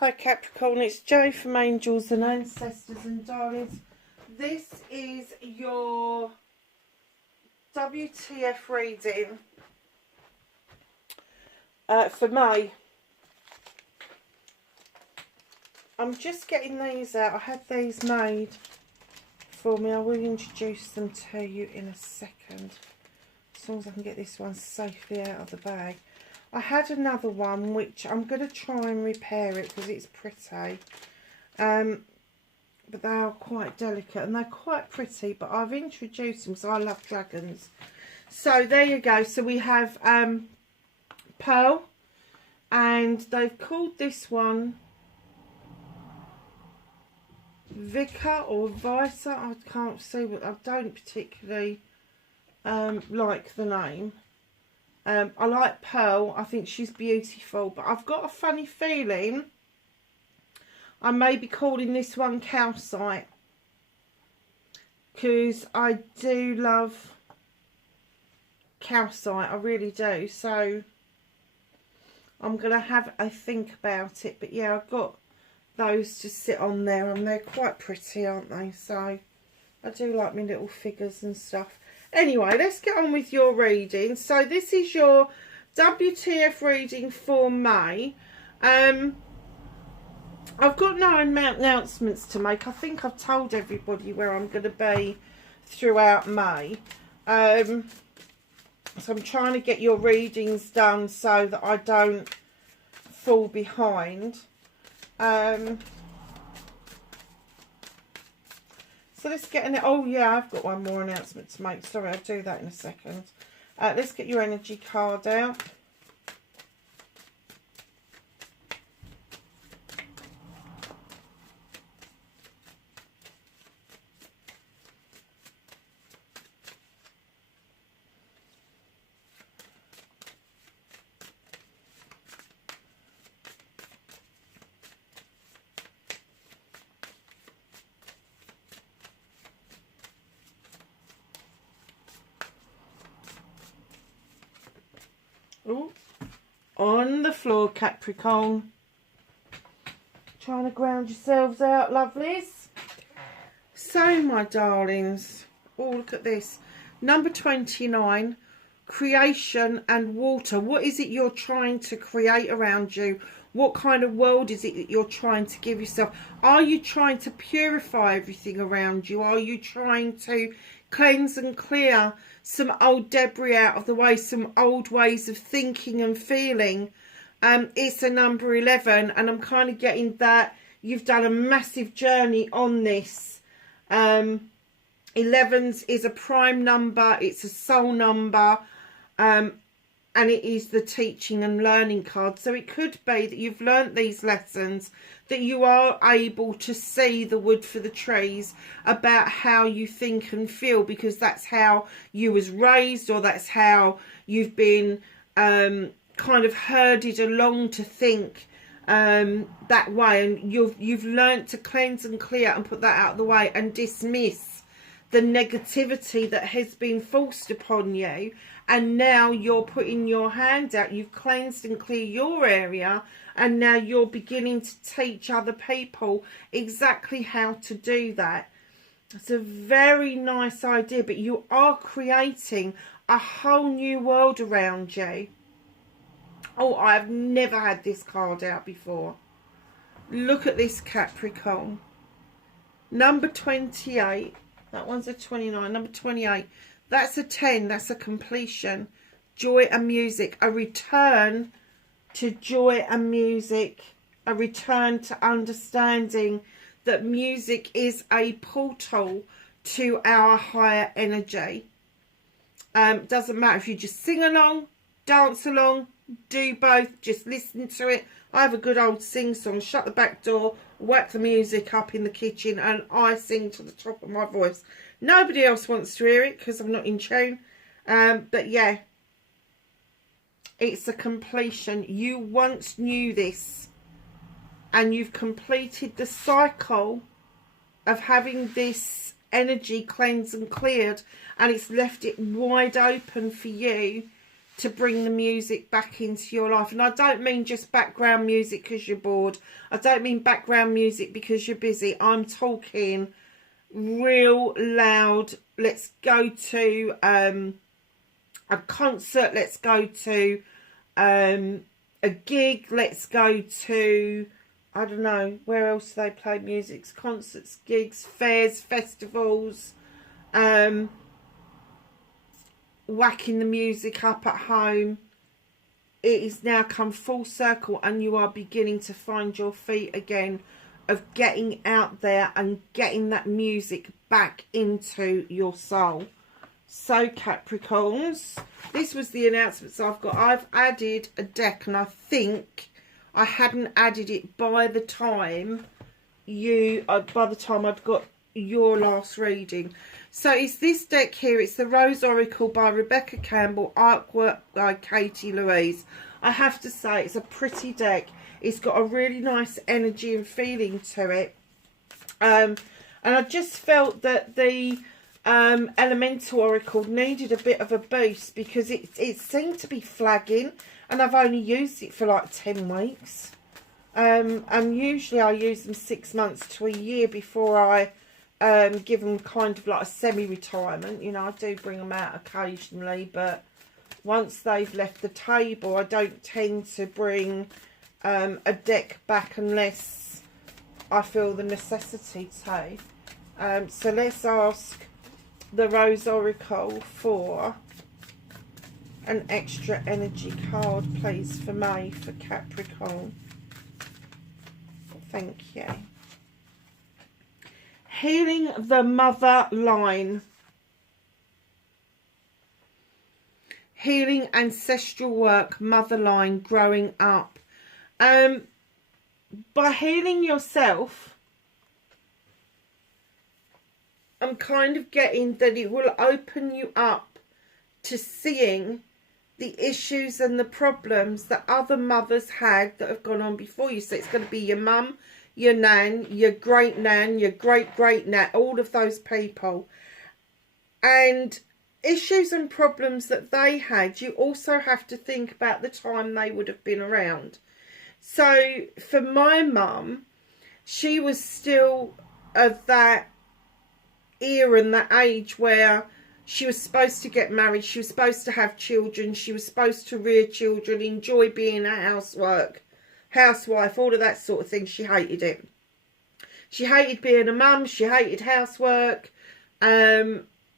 Hi Capricorn, it's Jo from Angels and Ancestors and Darlings. This is your WTF reading for May. I'm just getting these out. I had these made for me. I will introduce them to you in a second. As long as I can get this one safely out of the bag. I had another one which I'm going to try and repair it because it's pretty. But they are quite delicate and they're quite pretty. But I've introduced them because I love dragons. So there you go. So we have Pearl. And they've called this one Vicar or Visa. I can't see what, I don't particularly like the name. I like Pearl. I think she's beautiful. But I've got a funny feeling I may be calling this one Calcite. Because I do love calcite. I really do. So I'm going to have a think about it. But yeah, I've got those to sit on there. And they're quite pretty, aren't they? So I do like my little figures and stuff. Anyway, let's get on with your reading. So this is your WTF reading for May. I've got no announcements to make. I think I've told everybody where I'm going to be throughout May. So I'm trying to get your readings done so that I don't fall behind. So let's get in it. Oh yeah, I've got one more announcement to make. Sorry, I'll do that in a second. Let's get your energy card out. Ooh, on the floor, Capricorn. Trying to ground yourselves out, lovelies. So, my darlings, oh, look at this. Number 29, creation and water. What is it you're trying to create around you? What kind of world is it that you're trying to give yourself? Are you trying to purify everything around you? Are you trying to cleanse and clear some old debris out of the way, some old ways of thinking and feeling? It's a number 11, and I'm kind of getting that you've done a massive journey on this. 11s is a prime number, it's a soul number, and it is the teaching and learning card. So it could be that you've learnt these lessons, that you are able to see the wood for the trees about how you think and feel, because that's how you was raised, or that's how you've been kind of herded along to think that way, and you've learnt to cleanse and clear and put that out of the way and dismiss the negativity that has been forced upon you. And now you're putting your hand out, you've cleansed and cleared your area, and now you're beginning to teach other people exactly how to do that. It's a very nice idea, but you are creating a whole new world around you. Oh, I've never had this card out before. Look at this, Capricorn. Number 28. That one's a 29. Number 28. That's a 10. That's a completion. Joy and music. A return to joy and music. A return to understanding that music is a portal to our higher energy. Doesn't matter if you just sing along, dance along, do both, just listen to it. I have a good old sing song. Shut the back door, whack the music up in the kitchen, and I sing to the top of my voice. Nobody else wants to hear it because I'm not in tune. But yeah, it's a completion. You once knew this, and you've completed the cycle of having this energy cleansed and cleared, and it's left it wide open for you to bring the music back into your life. And I don't mean just background music because you're bored. I don't mean background music because you're busy. I'm talking real loud. Let's go to a concert. Let's go to a gig. Let's go to, I don't know, where else do they play music? Concerts, gigs, fairs, festivals. Whacking the music up at home. It is now come full circle, and you are beginning to find your feet again, of getting out there and getting that music back into your soul. So Capricorns, this was the announcements I've got. I've added a deck, and I think I hadn't added it by the time I'd got your last reading. So it's this deck here. It's the Rose Oracle by Rebecca Campbell, artwork by Katie Louise. I have to say, it's a pretty deck. It's got a really nice energy and feeling to it. And I just felt that the Elemental Oracle needed a bit of a boost, because it seemed to be flagging, and I've only used it for like 10 weeks. And usually I use them 6 months to a year before I give them kind of like a semi-retirement. You know, I do bring them out occasionally, but once they've left the table, I don't tend to bring a deck back unless I feel the necessity to. So let's ask the Rose Oracle for an extra energy card, please, for May, for Capricorn. Thank you. Healing the mother line. Healing ancestral work, mother line, growing up. By healing yourself, I'm kind of getting that it will open you up to seeing the issues and the problems that other mothers had that have gone on before you. So it's going to be your mum, your nan, your great nan, your great nan, all of those people. And issues and problems that they had, you also have to think about the time they would have been around. So for my mum, she was still of that era and that age where she was supposed to get married, she was supposed to have children, she was supposed to rear children, enjoy being a housewife, all of that sort of thing. She hated it. She hated being a mum, she hated housework.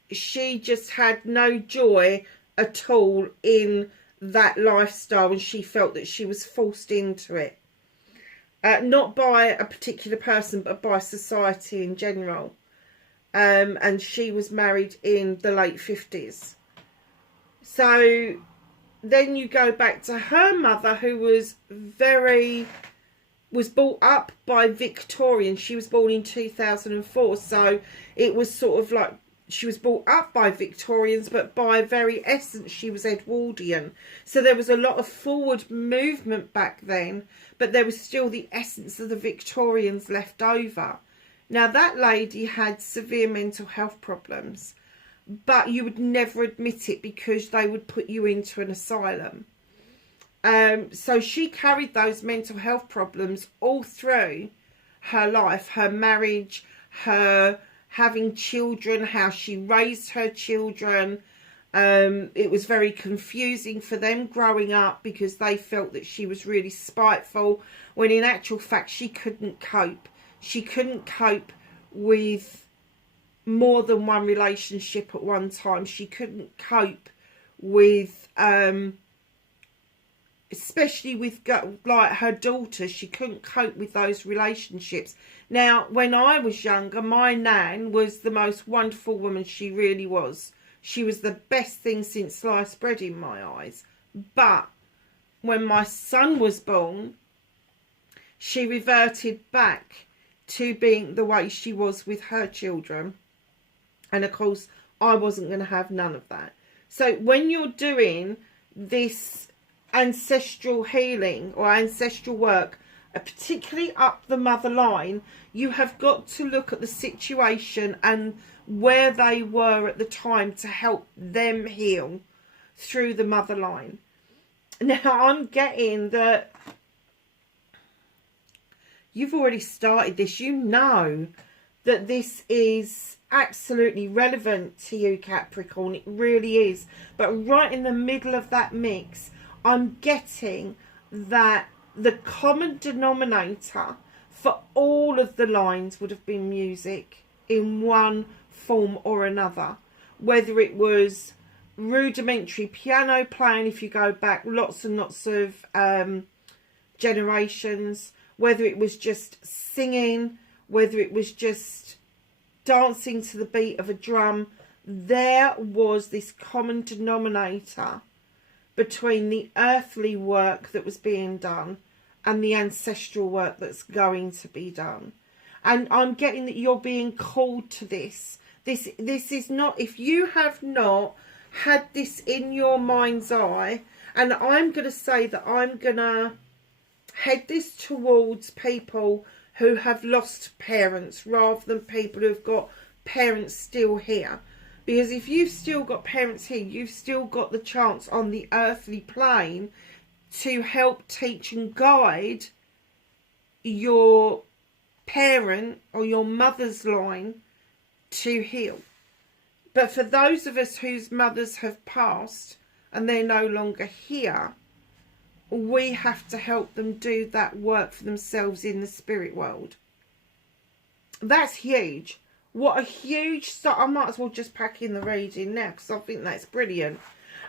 She just had no joy at all in that lifestyle, and she felt that she was forced into it. Not by a particular person, but by society in general. And she was married in the late 50s. So then you go back to her mother, who was brought up by Victorians. She was born in 2004. So it was sort of like she was brought up by Victorians, but by very essence she was Edwardian. So there was a lot of forward movement back then, but there was still the essence of the Victorians left over. Now, that lady had severe mental health problems, but you would never admit it because they would put you into an asylum. So she carried those mental health problems all through her life, her marriage, her having children, how she raised her children. It was very confusing for them growing up because they felt that she was really spiteful, when in actual fact she couldn't cope. She couldn't cope with more than one relationship at one time. She couldn't cope with, especially with like her daughters, she couldn't cope with those relationships. Now, when I was younger, my nan was the most wonderful woman. She really was. She was the best thing since sliced bread in my eyes. But when my son was born, she reverted back to being the way she was with her children. And of course, I wasn't going to have none of that. So when you're doing this ancestral healing or ancestral work, particularly up the mother line, you have got to look at the situation and where they were at the time to help them heal. through the mother line. Now, I'm getting that you've already started this. You know that this is absolutely relevant to you, Capricorn. It really is. But right in the middle of that mix, I'm getting that the common denominator for all of the lines would have been music in one form or another. Whether it was rudimentary piano playing, if you go back lots and lots of generations, whether it was just singing, whether it was just dancing to the beat of a drum, there was this common denominator between the earthly work that was being done and the ancestral work that's going to be done. And I'm getting that you're being called to this. This is not, if you have not had this in your mind's eye, and I'm going to say that I'm going to head this towards people who have lost parents rather than people who've got parents still here. Because if you've still got parents here, you've still got the chance on the earthly plane to help teach and guide your parent or your mother's line to heal. But for those of us whose mothers have passed and they're no longer here, we have to help them do that work for themselves in the spirit world. That's huge. What a huge start. I might as well just pack in the reading now because I think that's brilliant.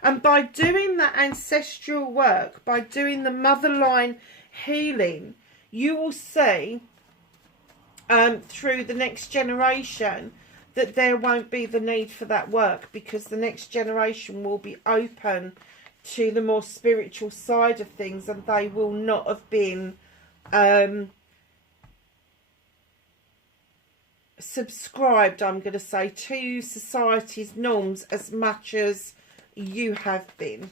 And by doing that ancestral work, by doing the mother line healing, you will see through the next generation that there won't be the need for that work, because the next generation will be open to the more spiritual side of things, and they will not have been subscribed, I'm going to say, to society's norms as much as you have been.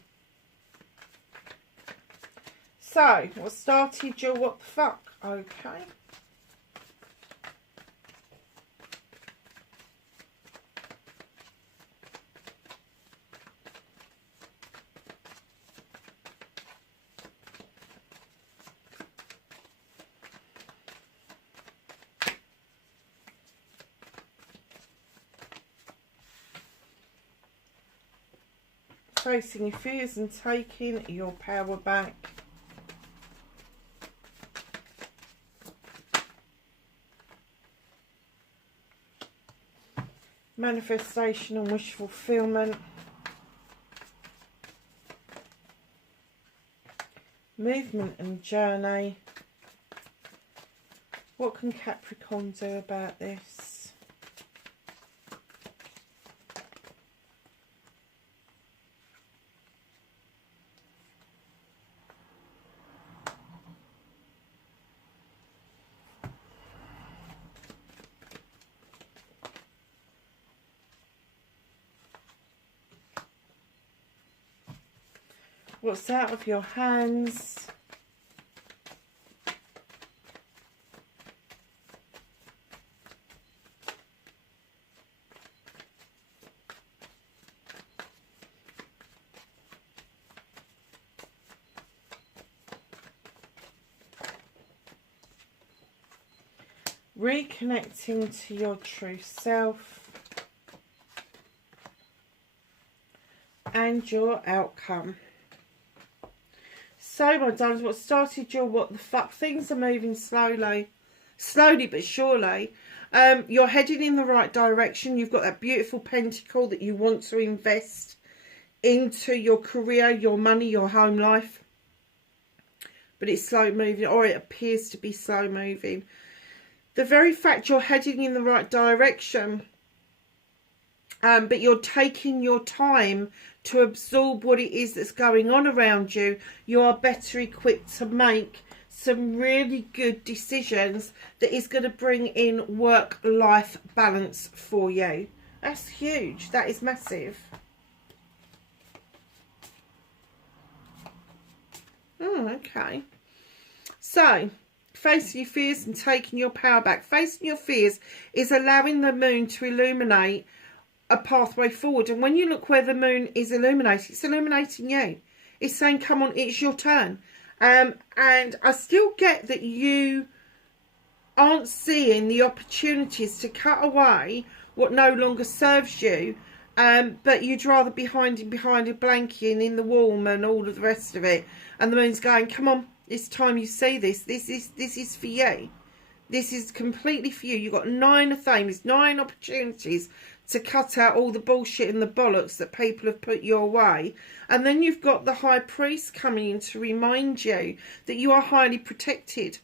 So, what started your what the fuck? Okay. Facing your fears and taking your power back. Manifestation and wish fulfillment. Movement and journey. What can Capricorn do about this? What's out of your hands? Reconnecting to your true self and your outcome. So, my darlings, what started your what the fuck? Things are moving slowly but surely. You're heading in the right direction. You've got that beautiful pentacle that you want to invest into your career, your money, your home life. But it's slow moving, or it appears to be slow moving. The very fact you're heading in the right direction, but you're taking your time to absorb what it is that's going on around you, you are better equipped to make some really good decisions that is going to bring in work-life balance for you. That's huge. That is massive. Oh, okay. So, facing your fears and taking your power back. Facing your fears is allowing the moon to illuminate a pathway forward. And when you look where the moon is illuminating, it's illuminating you. It's saying, come on, it's your turn. And I still get that you aren't seeing the opportunities to cut away what no longer serves you, but you'd rather be hiding behind a blanket and in the warm and all of the rest of it. And the moon's going, come on, it's time you see this. This is for you. This is completely for you. You've got 9 of Thames, 9 opportunities to cut out all the bullshit and the bollocks that people have put your way. And then you've got the High Priest coming in to remind you that you are highly protected.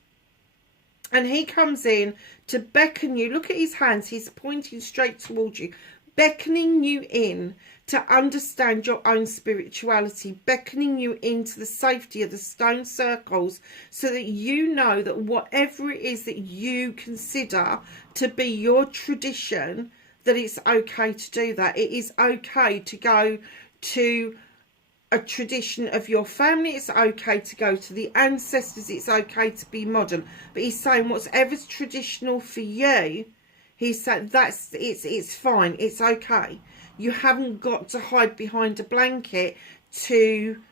And he comes in to beckon you. Look at his hands. He's pointing straight towards you, beckoning you in to understand your own spirituality, beckoning you into the safety of the stone circles, so that you know that whatever it is that you consider to be your tradition, that it's okay to do that. It is okay to go to a tradition of your family. It's okay to go to the ancestors. It's okay to be modern. But he's saying whatever's traditional for you, he's saying it's fine. It's okay. You haven't got to hide behind a blanket to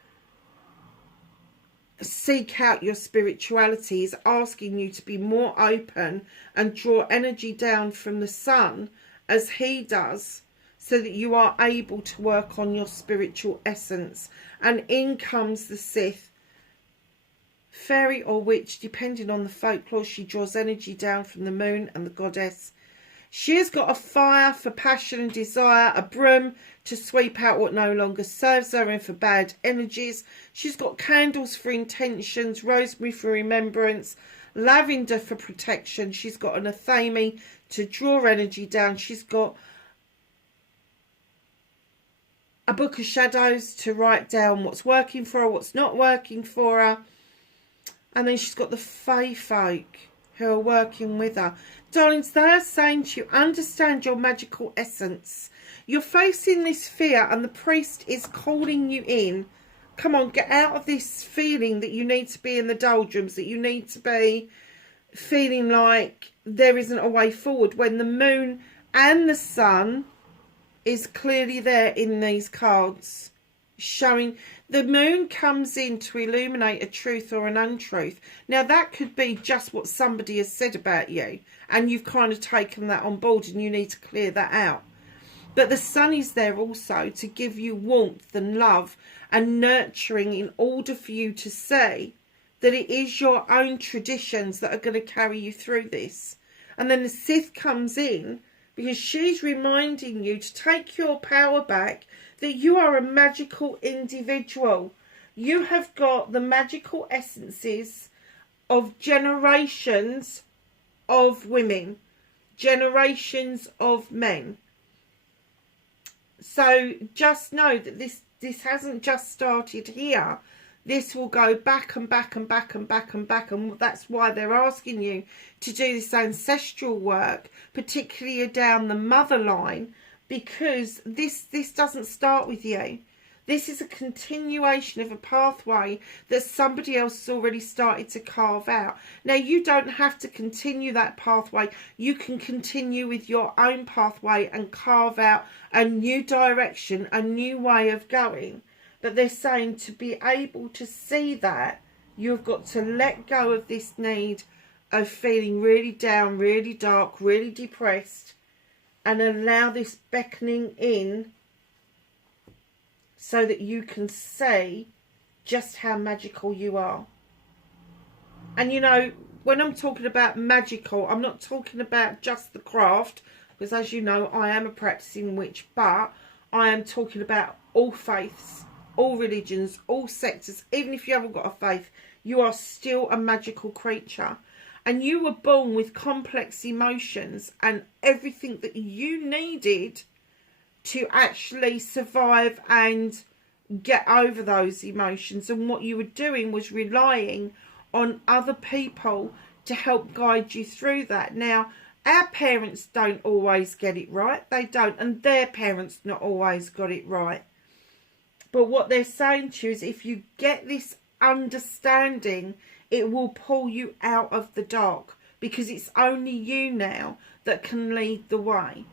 seek out your spirituality. He's asking you to be more open and draw energy down from the sun as he does, so that you are able to work on your spiritual essence. And in comes the Sith, fairy or witch, depending on the folklore. She draws energy down from the moon and the goddess. She has got a fire for passion and desire, a broom to sweep out what no longer serves her and for bad energies. She's got candles for intentions, rosemary for remembrance, lavender for protection. She's got an athame to draw energy down. She's got a book of shadows to write down what's working for her, what's not working for her. And then she's got the fae folk who are working with her. Darlings, they are saying to you, understand your magical essence. You're facing this fear and the priest is calling you in. Come on, get out of this feeling that you need to be in the doldrums, that you need to be feeling like there isn't a way forward, when the moon and the sun is clearly there in these cards, showing the moon comes in to illuminate a truth or an untruth. Now that could be just what somebody has said about you and you've kind of taken that on board and you need to clear that out. But the sun is there also to give you warmth and love and nurturing, in order for you to see that it is your own traditions that are going to carry you through this. And then the Sith comes in because she's reminding you to take your power back, that you are a magical individual. You have got the magical essences of generations of women, generations of men. So just know that this hasn't just started here. This will go back and back and back and back and back, and that's why they're asking you to do this ancestral work, particularly down the mother line, because this doesn't start with you. This is a continuation of a pathway that somebody else has already started to carve out. Now, you don't have to continue that pathway. You can continue with your own pathway and carve out a new direction, a new way of going. But they're saying to be able to see that, you've got to let go of this need of feeling really down, really dark, really depressed, and allow this beckoning in so that you can see just how magical you are. And you know, when I'm talking about magical, I'm not talking about just the craft, because as you know, I am a practicing witch, but I am talking about all faiths, all religions, all sectors. Even if you haven't got a faith, you are still a magical creature. And you were born with complex emotions and everything that you needed to actually survive and get over those emotions. And what you were doing was relying on other people to help guide you through that. Now, our parents don't always get it right. They don't. And their parents not always got it right. But what they're saying to you is, if you get this understanding, it will pull you out of the dark, because it's only you now that can lead the way.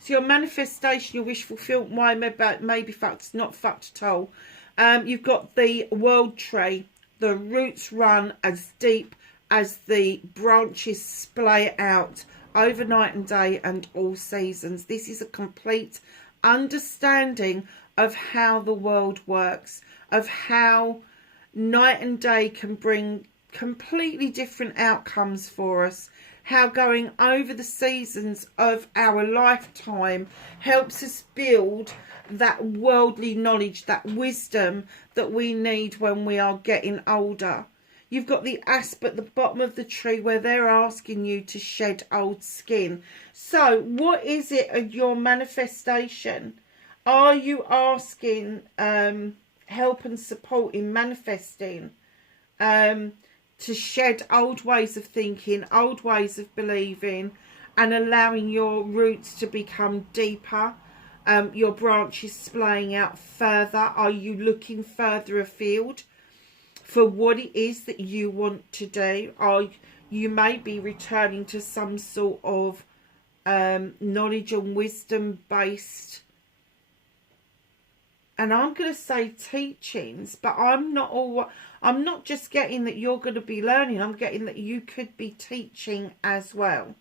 So your manifestation, your wish fulfillment, why maybe fucked, it's not fucked at all. You've got the world tree. The roots run as deep as the branches splay out over night and day and all seasons. This is a complete understanding of how the world works, of how night and day can bring completely different outcomes for us, how going over the seasons of our lifetime helps us build that worldly knowledge, that wisdom that we need when we are getting older. You've got the asp at the bottom of the tree where they're asking you to shed old skin. So what is it of your manifestation? Are you asking help and support in manifesting? To shed old ways of thinking, old ways of believing, and allowing your roots to become deeper, your branches splaying out further? Are you looking further afield for what it is that you want to do? Or you may be returning to some sort of knowledge and wisdom based, and I'm going to say teachings, but I'm not just getting that you're going to be learning, I'm getting that you could be teaching as well.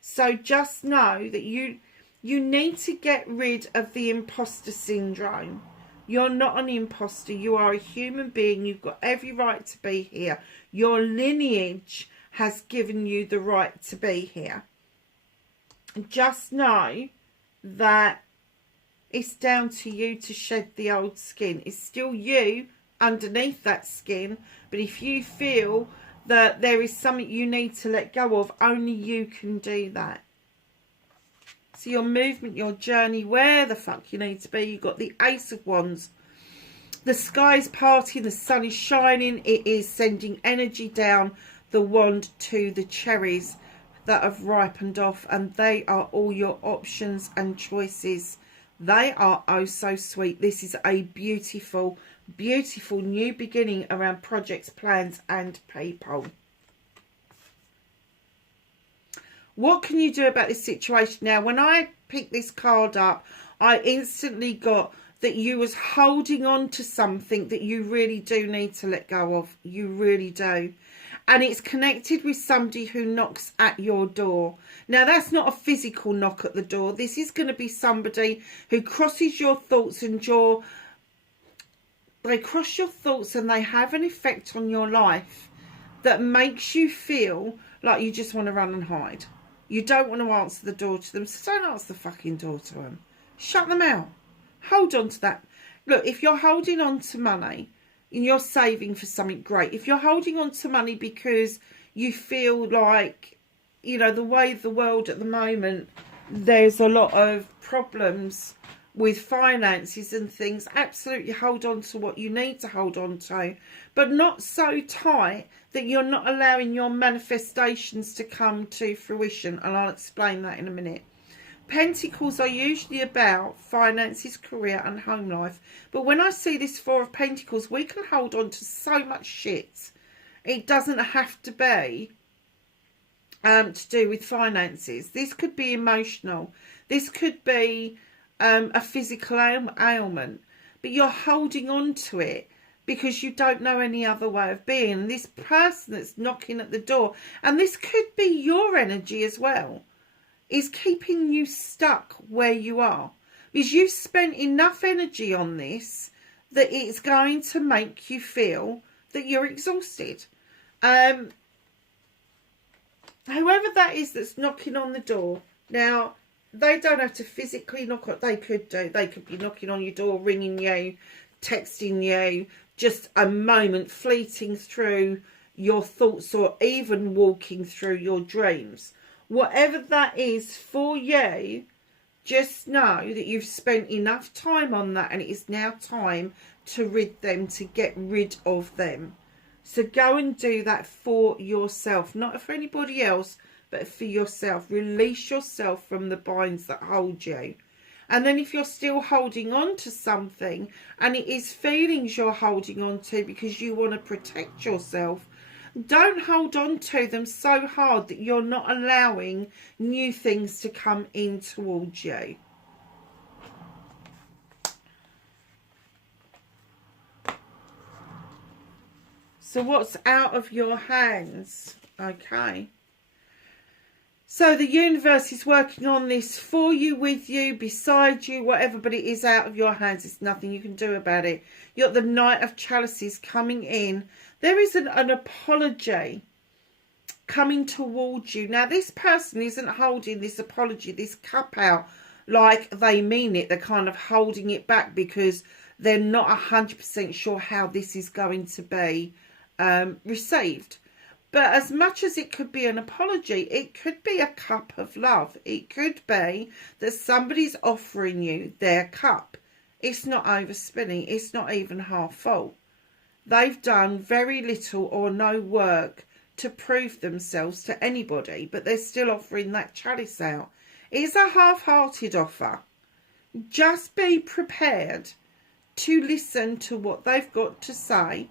So just know that you need to get rid of the imposter syndrome. You're not an imposter. You are a human being. You've got every right to be here. Your lineage has given you the right to be here. Just know that it's down to you to shed the old skin. It's still you underneath that skin, but if you feel that there is something you need to let go of, only you can do that. So your movement, your journey, where the fuck you need to be. You've got the Ace of Wands. The sky's parting, the sun is shining. It is sending energy down the wand to the cherries that have ripened off, and they are all your options and choices. They are oh so sweet. This is a beautiful, beautiful new beginning around projects, plans and people. What can you do about this situation? Now, when I picked this card up, I instantly got that you was holding on to something that you really do need to let go of. You really do. And it's connected with somebody who knocks at your door. Now, that's not a physical knock at the door. This is going to be somebody who crosses your thoughts and they cross your thoughts and they have an effect on your life that makes you feel like you just want to run and hide. You don't want to answer the door to them, so don't answer the fucking door to them. Shut them out. Hold on to that. Look, if you're holding on to money and you're saving for something great, if you're holding on to money because you feel like, you know, the way the world at the moment, there's a lot of problems with finances and things, absolutely hold on to what you need to hold on to, but not so tight that you're not allowing your manifestations to come to fruition, and I'll explain that in a minute. Pentacles are usually about finances, career and home life, but when I see this Four of Pentacles, we can hold on to so much shit. It doesn't have to be to do with finances. This could be emotional. This could be a physical ailment, but you're holding on to it because you don't know any other way of being. This person that's knocking at the door, and this could be your energy as well, is keeping you stuck where you are because you've spent enough energy on this that it's going to make you feel that you're exhausted. Whoever that is that's knocking on the door, now they don't have to physically knock on. They could do. They could be knocking on your door, ringing you, texting you, just a moment fleeting through your thoughts or even walking through your dreams. Whatever that is for you, just know that you've spent enough time on that and it is now time to rid them, to get rid of them. So go and do that for yourself, not for anybody else, but for yourself. Release yourself from the binds that hold you. And then if you're still holding on to something and it is feelings you're holding on to because you want to protect yourself, Don't hold on to them so hard that you're not allowing new things to come in towards you. So what's out of your hands? Okay. So the universe is working on this for you, with you, beside you, whatever, but it is out of your hands. It's nothing you can do about it. You've got the Knight of Chalices coming in. There is an apology coming towards you. Now, this person isn't holding this apology, this cup out, like they mean it. They're kind of holding it back because they're not 100% sure how this is going to be received. But as much as it could be an apology, it could be a cup of love. It could be that somebody's offering you their cup. It's not overspilling. It's not even half full. They've done very little or no work to prove themselves to anybody, but they're still offering that chalice out. It's a half-hearted offer. Just be prepared to listen to what they've got to say.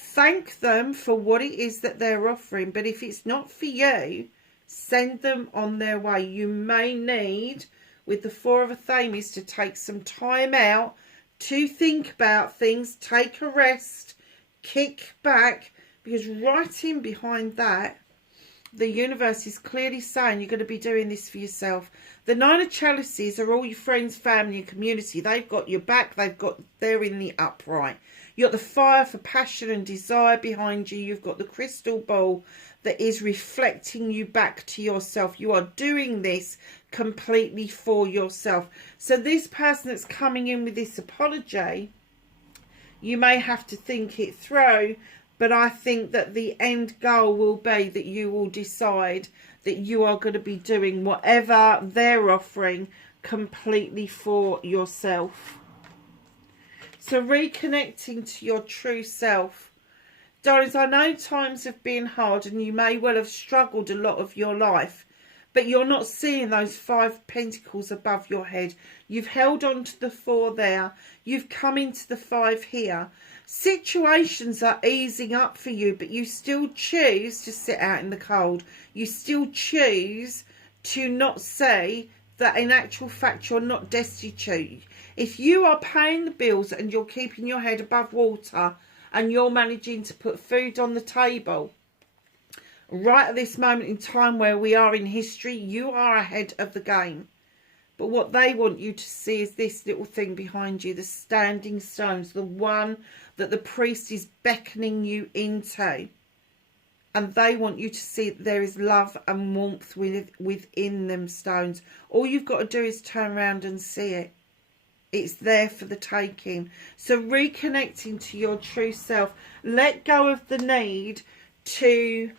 Thank them for what it is that they're offering, but if it's not for you, send them on their way. You may need, with the Four of Athames, to take some time out to think about things, take a rest, kick back, because right in behind that, the universe is clearly saying you're going to be doing this for yourself. The Nine of Chalices are all your friends, family and community. They've got your back. They're in the upright. You've got the fire for passion and desire behind you. You've got the crystal ball that is reflecting you back to yourself. You are doing this completely for yourself. So this person that's coming in with this apology, you may have to think it through, but I think that the end goal will be that you will decide that you are going to be doing whatever they're offering completely for yourself. So reconnecting to your true self. Darlings, I know times have been hard and you may well have struggled a lot of your life, but you're not seeing those 5 pentacles above your head. You've held on to the 4 there. You've come into the 5 here. Situations are easing up for you, but you still choose to sit out in the cold. You still choose to not say that in actual fact you're not destitute. If you are paying the bills and you're keeping your head above water and you're managing to put food on the table, right at this moment in time where we are in history, you are ahead of the game. But what they want you to see is this little thing behind you, the standing stones, the one that the priest is beckoning you into. And they want you to see that there is love and warmth within them stones. All you've got to do is turn around and see it. It's there for the taking. So reconnecting to your true self. Let go of the need to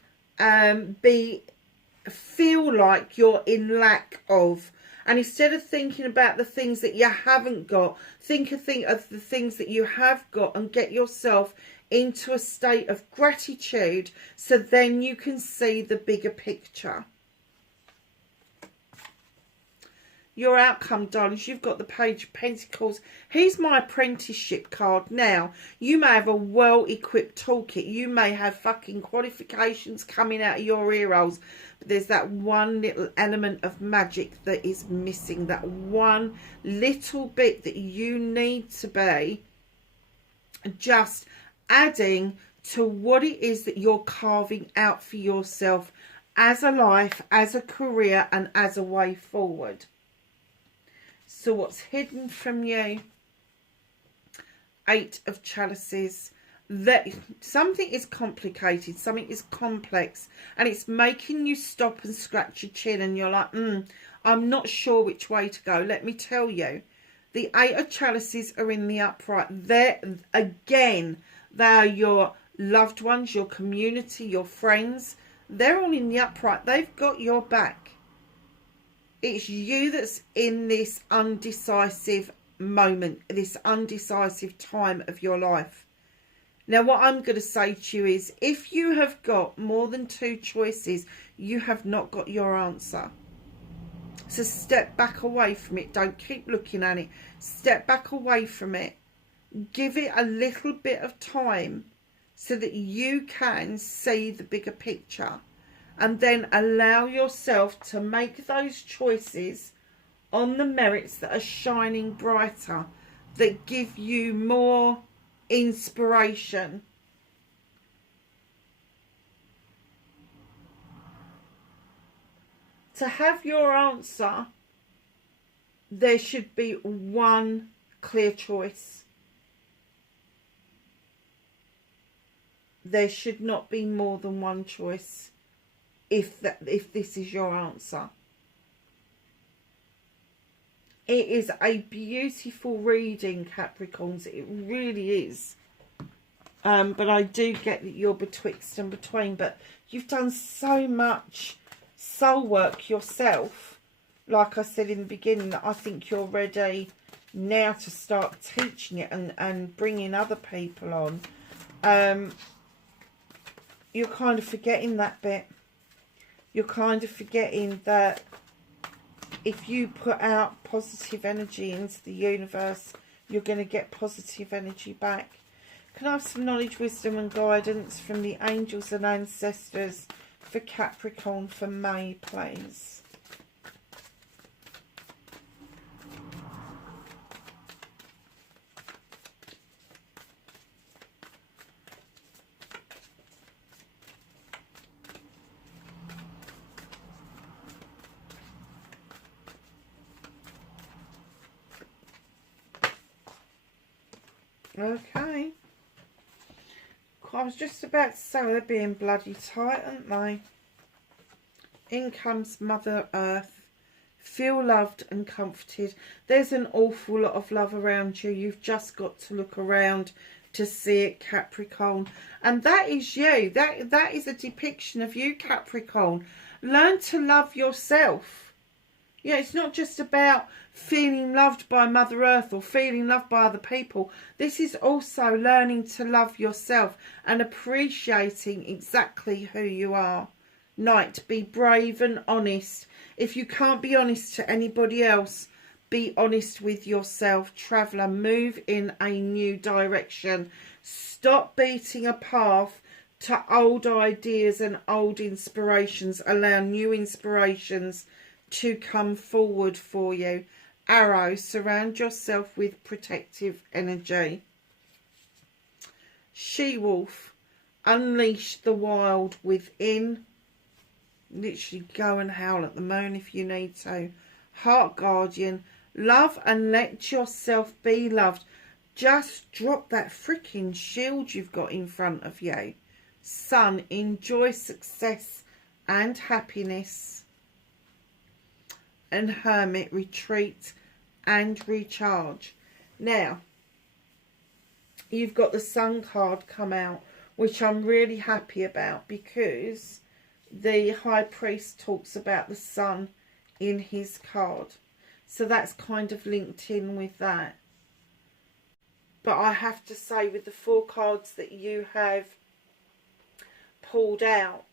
feel like you're in lack of. And instead of thinking about the things that you haven't got, think of the things that you have got and get yourself into a state of gratitude so then you can see the bigger picture. Your outcome, darlings, you've got the Page of Pentacles. Here's my apprenticeship card. Now, you may have a well-equipped toolkit. You may have fucking qualifications coming out of your ear holes. But there's that one little element of magic that is missing. That one little bit that you need to be just adding to what it is that you're carving out for yourself as a life, as a career, and as a way forward. So what's hidden from you? 8 of Chalices. That something is complicated, something is complex, and it's making you stop and scratch your chin, and you're like, I'm not sure which way to go. Let me tell you, the 8 of Chalices are in the upright. They're, again, they are your loved ones, your community, your friends. They're all in the upright. They've got your back. It's you that's in this undecisive moment, this undecisive time of your life. Now, what I'm going to say to you is, if you have got more than 2 choices, you have not got your answer. So step back away from it. Don't keep looking at it. Step back away from it. Give it a little bit of time. so that you can see the bigger picture, and then allow yourself to make those choices on the merits that are shining brighter, that give you more inspiration. To have your answer, there should be one clear choice. There should not be more than one choice if this is your answer. It is a beautiful reading, Capricorns. It really is. But I do get that you're betwixt and between. But you've done so much soul work yourself. Like I said in the beginning, that I think you're ready now to start teaching it and bringing other people on. You're kind of forgetting that bit. You're kind of forgetting that if you put out positive energy into the universe, you're going to get positive energy back. Can I have some knowledge, wisdom and guidance from the angels and ancestors for Capricorn for May, please? Okay. I was just about to say they're being bloody tight, aren't they? In comes Mother Earth. Feel loved and comforted. There's an awful lot of love around you. You've just got to look around to see it, Capricorn. And that is you. That is a depiction of you, Capricorn. Learn to love yourself. Yeah, it's not just about feeling loved by Mother Earth or feeling loved by other people. This is also learning to love yourself and appreciating exactly who you are. Knight, be brave and honest. If you can't be honest to anybody else, be honest with yourself. Traveller, move in a new direction. Stop beating a path to old ideas and old inspirations. Allow new inspirations to come forward for you. Arrow, surround yourself with protective energy. She-wolf, unleash the wild within. Literally go and howl at the moon if you need to. Heart guardian, love and let yourself be loved. Just drop that freaking shield you've got in front of you. Sun, enjoy success and happiness. And Hermit, retreat and recharge. Now, you've got the Sun card come out, which I'm really happy about, because the High Priest talks about the Sun in his card. So that's kind of linked in with that. But I have to say, with the 4 cards that you have pulled out,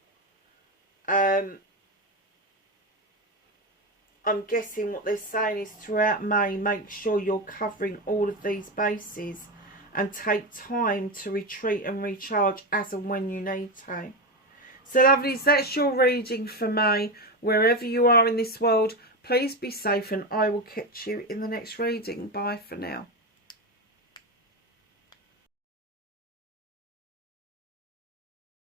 I'm guessing what they're saying is throughout May, make sure you're covering all of these bases and take time to retreat and recharge as and when you need to. So lovelies, that's your reading for May. Wherever you are in this world, please be safe, and I will catch you in the next reading. Bye for now.